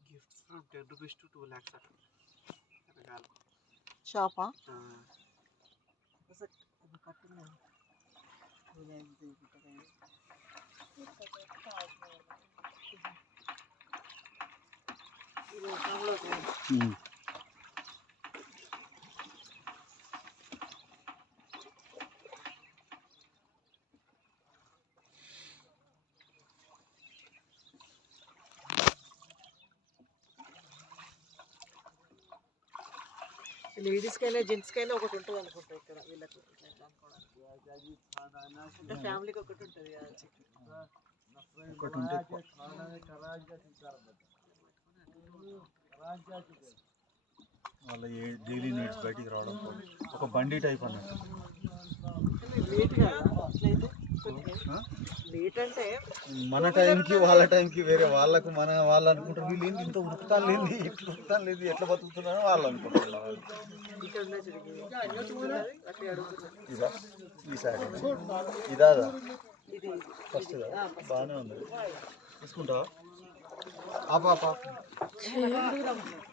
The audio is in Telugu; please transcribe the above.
Gifts from 10 rupees to 2 lakhs రకాలు షాపా లేడీస్కైనా జెంట్స్కైనా ఒకటి ఉంటుంది అనుకుంటా ఇక్కడ వీళ్ళకి అంటే ఫ్యామిలీకి ఒకటి ఉంటుంది కదా వాళ్ళ డైలీ నీడ్స్ బయటికి రావడం ఒక బండి టైప్ అన్నట్టు. మన టైంకి వాళ్ళ టైంకి వేరే, వాళ్ళకు వాళ్ళు అనుకుంటారు వీళ్ళు ఏంటి ఇంత ఉరుకుతాను లేదు ఇట్లా ఉరుకుతాను లేదు ఎట్లా బతుకుతున్నారో వాళ్ళు అనుకుంటున్నారు. ఇదా ఈ సైడ్ ఇదా ఫస్ట్ బాగానే ఉంది తీసుకుంటావా?